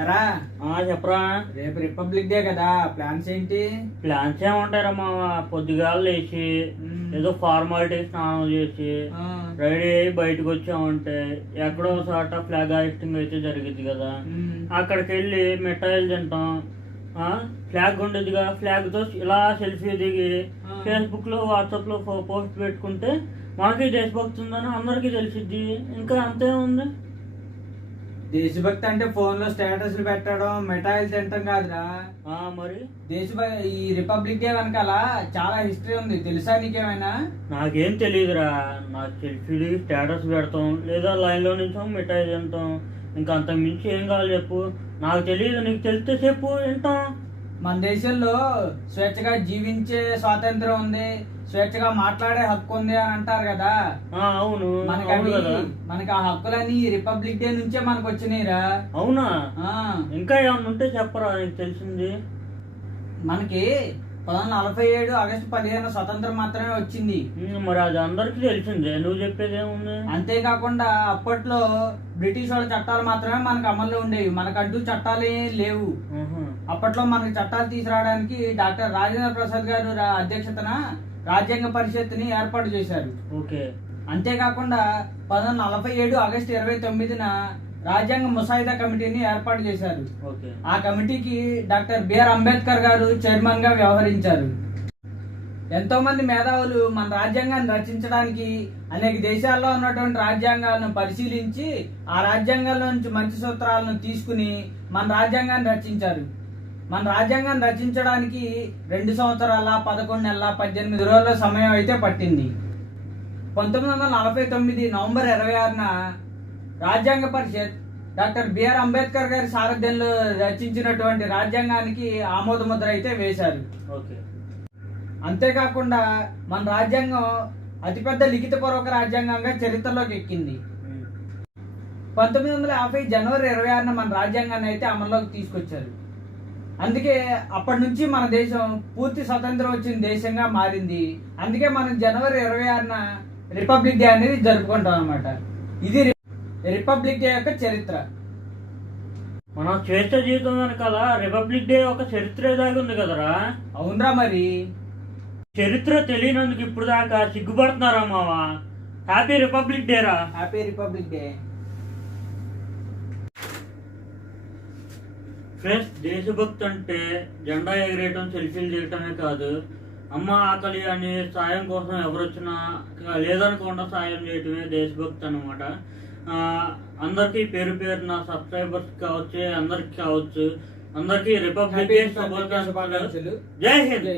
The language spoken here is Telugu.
ఎరా చెప్పరా. రేపు రిపబ్లిక్ డే కదా, ప్లాన్స్ ఏంటి? ప్లాన్స్ ఏముంటారా మామ, పొద్దుగాల లేచి ఏదో ఫార్మాలిటీ స్నానం చేసి రెడీ అయ్యి బయటకు వచ్చామంటే ఎక్కడో చోట ఫ్లాగ్ హాయిస్టింగ్ అయితే జరిగింది కదా, అక్కడికి వెళ్ళి మిఠాయిలు తింటాం. ఫ్లాగ్ ఉండేదిగా, ఫ్లాగ్ తో ఇలా సెల్ఫీ దిగి ఫేస్బుక్ లో వాట్సాప్ లో పోస్ట్ పెట్టుకుంటే మనకి దేశభక్తి ఉందని అందరికి తెలిసిద్ది. ఇంకా అంతే ఉంది. దేశభక్తి అంటే ఫోన్ లో స్టేటస్లు పెట్టడం, మిఠాయిలు తింటాం కాదురా. మరి ఈ రిపబ్లిక్ డే వెనకాల చాలా హిస్టరీ ఉంది, తెలుసా నీకేమైనా? నాకేం తెలియదురా. నాకు సెల్ఫీ స్టేటస్ పెడతాం, లేదా లైన్ లో నుంచి మిఠాయి తింటాం. ఇంకా అంతకు మించి ఏం కావాలి చెప్పు. నాకు తెలియదు, నీకు తెలిస్తే చెప్పు వింటాం. మన దేశంలో స్వేచ్ఛగా జీవించే స్వాతంత్రం ఉంది, స్వేచ్ఛగా మాట్లాడే హక్కు ఉంది అని అంటారు కదా. అవును, మనకి ఆ హక్కులన్నీ రిపబ్లిక్ డే నుంచే మనకు వచ్చినాయిరా. అవునా? ఇంకా ఏమన్నా ఉంటే చెప్పరా, నీకు తెలిసింది. మనకి 1947 ఆగస్టు 15 స్వతంత్రం మాత్రమే వచ్చింది. మరి అది అందరికి తెలిసిందే, నువ్వు చెప్పేది ఏముంది. అంతేకాకుండా అప్పట్లో బ్రిటిష్ వాళ్ళ చట్టాలు మాత్రమే మనకు అమల్లో ఉండేవి, మనకంటూ చట్టాలు లేవు. అప్పట్లో మనకి చట్టాలు తీసుకురావడానికి డాక్టర్ రాజేంద్ర ప్రసాద్ గారు అధ్యక్షతన రాజ్యాంగ పరిషత్ని ఏర్పాటు చేశారు. అంతేకాకుండా 1947 ఆగస్టు 29న రాజ్యాంగ ముసాయిదా కమిటీని ఏర్పాటు చేశారు. ఆ కమిటీకి డాక్టర్ బిఆర్ అంబేద్కర్ గారు చైర్మన్ గా వ్యవహరించారు. ఎంతో మంది మేధావులు మన రాజ్యాంగాన్ని రచించడానికి అనేక దేశాల్లో ఉన్నటువంటి రాజ్యాంగాలను పరిశీలించి ఆ రాజ్యాంగాల్లో నుంచి మంచి సూత్రాలను తీసుకుని మన రాజ్యాంగాన్ని రచించారు. మన రాజ్యాంగాన్ని రచించడానికి 2 సంవత్సరాల 11 నెలల 18 రోజుల సమయం అయితే పట్టింది. 1949 నవంబర్ 26న రాజ్యాంగ పరిషత్ డాక్టర్ బిఆర్ అంబేద్కర్ గారి సారథ్యంలో రచించినటువంటి రాజ్యాంగానికి ఆమోద ముద్ర అయితే వేశారు. అంతేకాకుండా మన రాజ్యాంగం అతిపెద్ద లిఖితపూర్వక రాజ్యాంగంగా చరిత్రలోకి ఎక్కింది. 1950 జనవరి 26న మన రాజ్యాంగాన్ని అయితే అమల్లోకి తీసుకొచ్చారు. అందుకే అప్పటి నుంచి మన దేశం పూర్తి స్వతంత్రం వచ్చిన దేశంగా మారింది. అందుకే మనం జనవరి 26న రిపబ్లిక్ డే అనేది జరుపుకుంటాం అన్నమాట. ఇది రిపబ్లిక్ డే యొక్క చరిత్ర. మన స్వేచ్ఛ జీవితం వెనకాల రిపబ్లిక్ డే ఒక చరిత్ర దాకా ఉంది కదరా. అవునరా, మరి చరిత్ర తెలియనందుకు ఇప్పుడు దాకా సిగ్గుపడుతున్నారా మావా. హ్యాపీ రిపబ్లిక్ డే రా. Happy republic day. ఫ్రెండ్స్, దేశభక్తి అంటే జెండా ఎగరేయటం, సెల్ఫీలు తీయటమే కాదు, అమ్మ ఆకలి అని సాయం కోసం ఎవరొచ్చినా లేదనకుండా సాయం చేయటమే దేశభక్తి అన్నమాట. అందరికీ పేరు పేరున సబ్స్క్రైబర్స్ కావచ్చు, అందరికి కావచ్చు, అందరికీ రిపబ్లిక్ డే శుభాకాంక్షలు. జై హింద్.